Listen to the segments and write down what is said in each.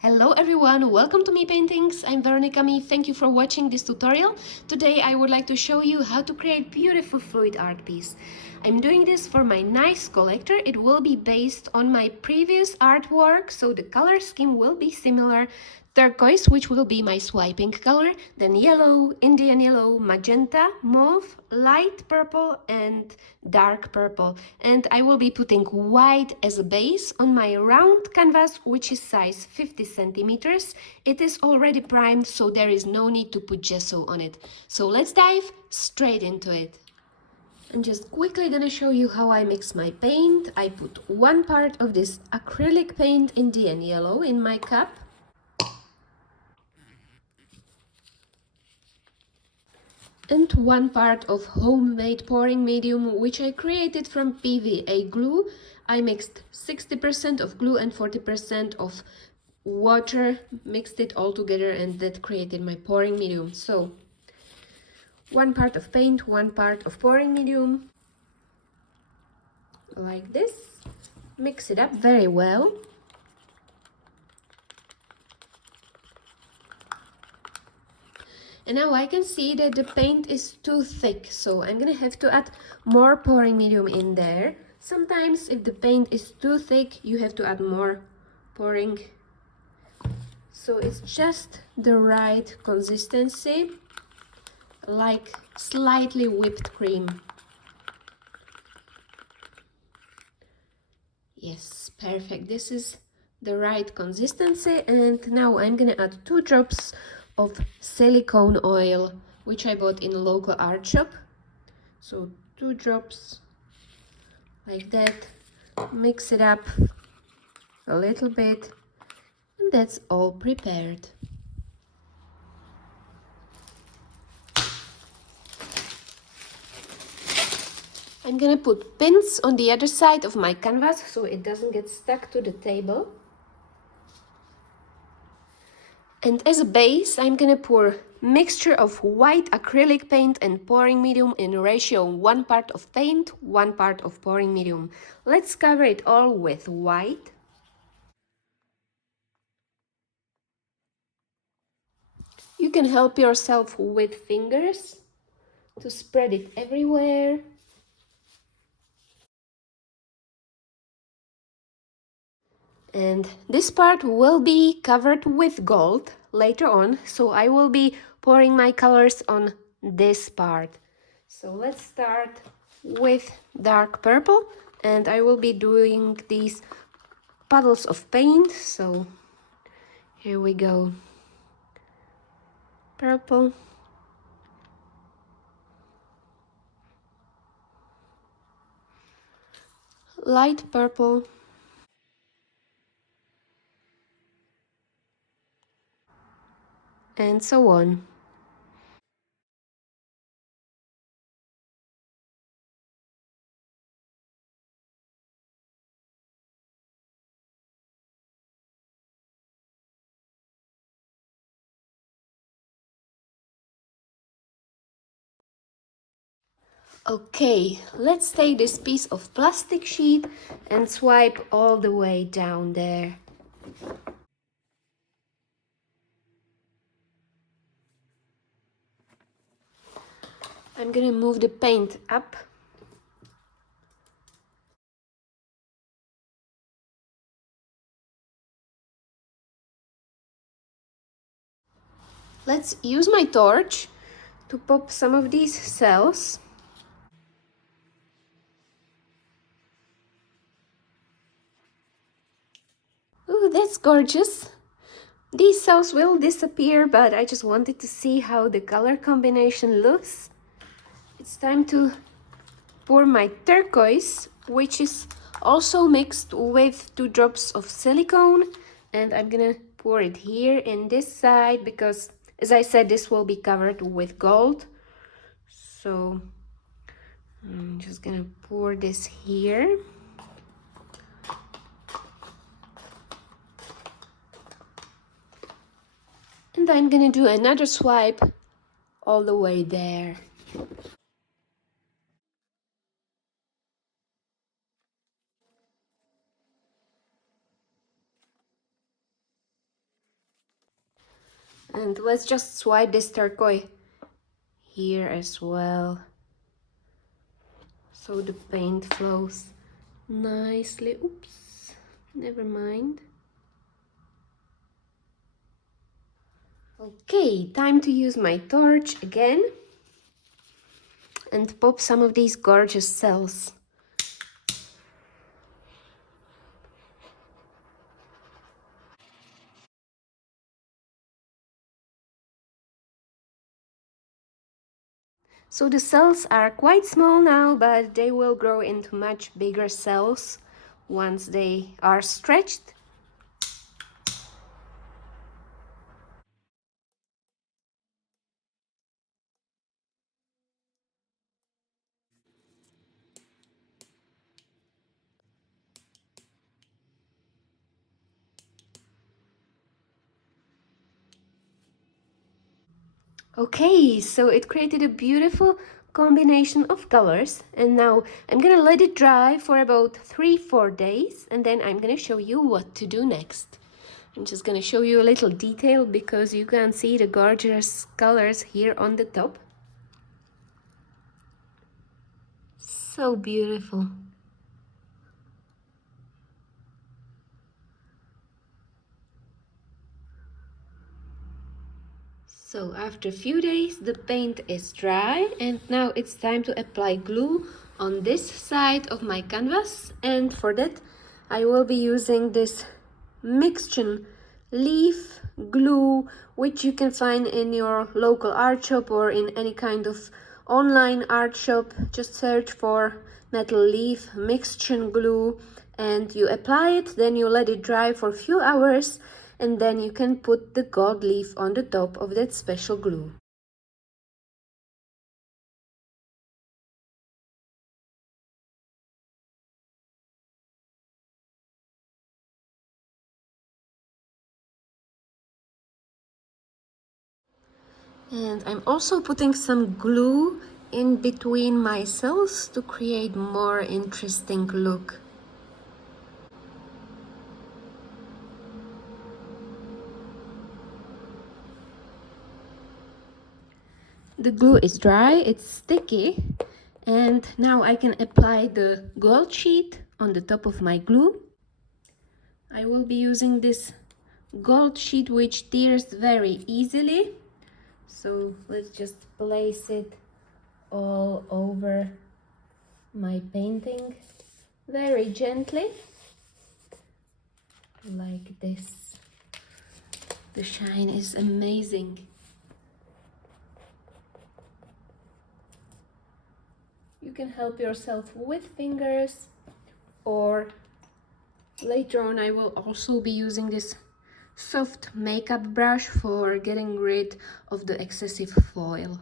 Hello everyone, welcome to Me Paintings. I'm Veronica Me. Thank you for watching this tutorial. Today I would like to show you how to create beautiful fluid art piece. I'm doing this for my nice collector. It will be based on my previous artwork, so the color scheme will be similar. Turquoise, which will be my swiping color, then yellow, Indian yellow, magenta, mauve, light purple and dark purple. And I will be putting white as a base on my round canvas, which is size 50 centimeters. It is already primed, so there is no need to put gesso on it. So let's dive straight into it. I'm just quickly gonna show you how I mix my paint. I put one part of this acrylic paint Indian yellow in my cup. And one part of homemade pouring medium, which I created from PVA glue. I mixed 60% of glue and 40% of water, mixed it all together, and that created my pouring medium. So one part of paint, one part of pouring medium, like this. Mix it up very well. And now I can see that the paint is too thick, so I'm gonna have to add more pouring medium in there. Sometimes if the paint is too thick, you have to add more pouring. So it's just the right consistency, like slightly whipped cream. Yes, perfect. This is the right consistency. And now I'm gonna add 2 drops of silicone oil, which I bought in a local art shop. So 2 drops like that. Mix it up a little bit, and that's all prepared. I'm gonna put pins on the other side of my canvas so it doesn't get stuck to the table. And as a base, I'm gonna pour mixture of white acrylic paint and pouring medium in ratio 1 part of paint, 1 part of pouring medium. Let's cover it all with white. You can help yourself with fingers to spread it everywhere. And this part will be covered with gold later on, so I will be pouring my colors on this part. So let's start with dark purple, and I will be doing these puddles of paint. So here we go. Purple. Light purple. And so on. Okay, let's take this piece of plastic sheet and swipe all the way down there. I'm gonna move the paint up. Let's use my torch to pop some of these cells. Ooh, that's gorgeous. These cells will disappear, but I just wanted to see how the color combination looks. It's time to pour my turquoise, which is also mixed with 2 drops of silicone, and I'm gonna pour it here in this side because, as I said, this will be covered with gold. So I'm just gonna pour this here. And I'm gonna do another swipe all the way there. And let's just swipe this turquoise here as well, so the paint flows nicely. Oops, never mind. Okay, time to use my torch again and pop some of these gorgeous cells. So the cells are quite small now, but they will grow into much bigger cells once they are stretched. Okay, so it created a beautiful combination of colors, and now I'm gonna let it dry for about 3-4 days, and then I'm gonna show you what to do next. I'm just gonna show you a little detail because you can see the gorgeous colors here on the top. So beautiful. So after a few days the paint is dry, and now it's time to apply glue on this side of my canvas. And for that I will be using this mixture leaf glue, which you can find in your local art shop or in any kind of online art shop. Just search for metal leaf mixture glue and you apply it, then you let it dry for a few hours, and then you can put the gold leaf on the top of that special glue. And I'm also putting some glue in between my cells to create more interesting look. The glue is dry, it's sticky, and now I can apply the gold sheet on the top of my glue. I will be using this gold sheet which tears very easily, so let's just place it all over my painting very gently, like this. The shine is amazing. You can help yourself with fingers, or later on I will also be using this soft makeup brush for getting rid of the excessive foil.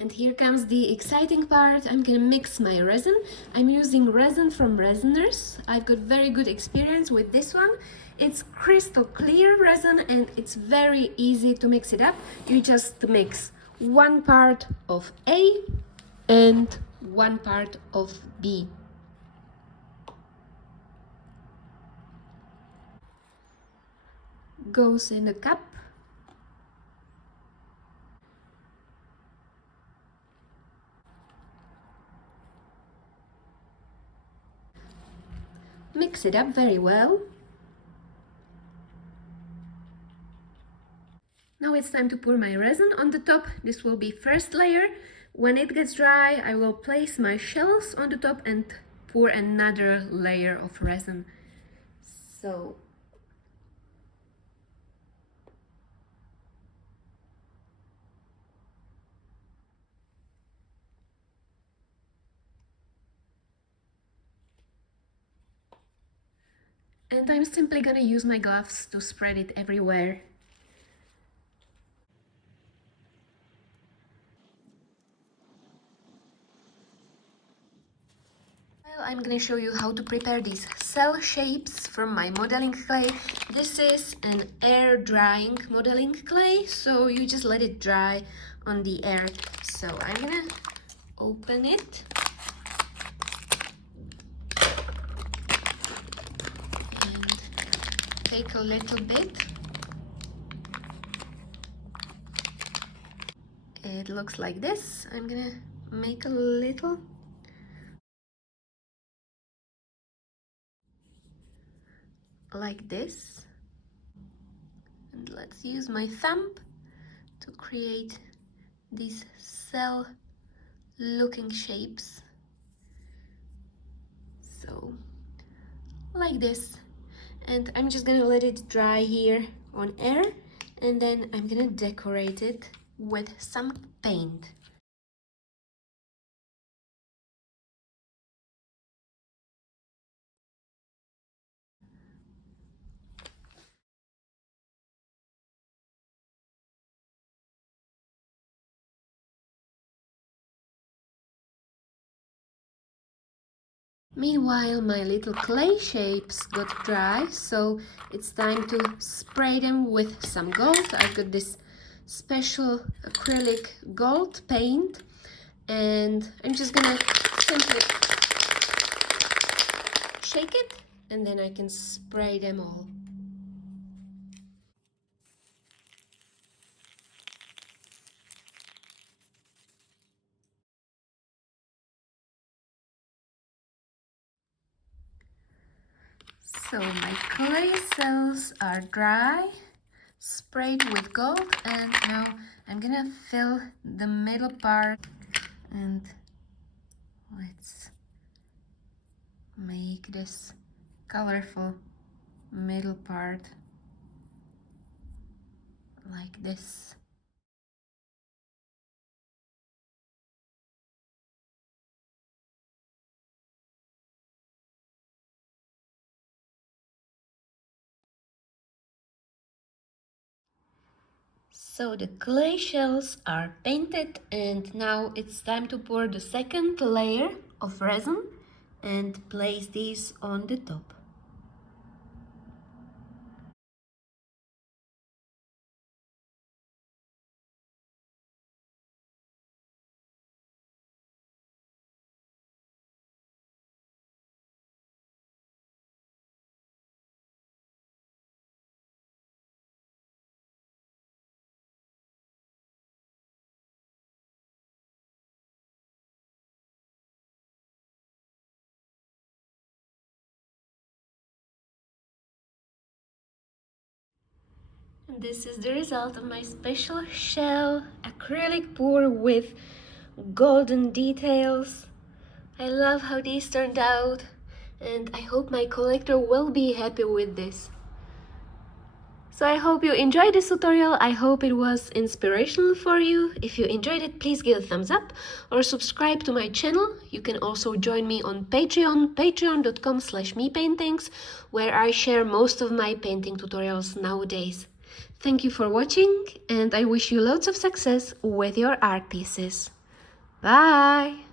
And here comes the exciting part. I'm gonna mix my resin. I'm using resin from Resiners. I've got very good experience with this one. It's crystal clear resin and it's very easy to mix it up. You just mix 1 part of A and 1 part of B. Goes in a cup. Mix it up very well. Now it's time to pour my resin on the top. This will be first layer. When it gets dry, I will place my shells on the top and pour another layer of resin. So And I'm simply gonna use my gloves to spread it everywhere. Well, I'm gonna show you how to prepare these cell shapes from my modeling clay. This is an air drying modeling clay, so you just let it dry on the air. So I'm gonna open it and take a little bit. It looks like this. I'm gonna make a little like this. And let's use my thumb to create these cell looking shapes. So like this. And I'm just gonna let it dry here on air, and then I'm gonna decorate it with some paint. Meanwhile, my little clay shapes got dry, so it's time to spray them with some gold. I've got this special acrylic gold paint, and I'm just gonna simply shake it, and then I can spray them all. So my clay cells are dry, sprayed with gold, and now I'm gonna fill the middle part, and let's make this colorful middle part like this. So the clay shells are painted, and now it's time to pour the second layer of resin and place these on the top. This is the result of my special shell acrylic pour with golden details. I love how these turned out, and I hope my collector will be happy with this. So I hope you enjoyed this tutorial. I hope it was inspirational for you. If you enjoyed it, please give a thumbs up or subscribe to my channel. You can also join me on Patreon, patreon.com/mepaintings, where I share most of my painting tutorials nowadays. Thank you for watching, and I wish you lots of success with your art pieces. Bye!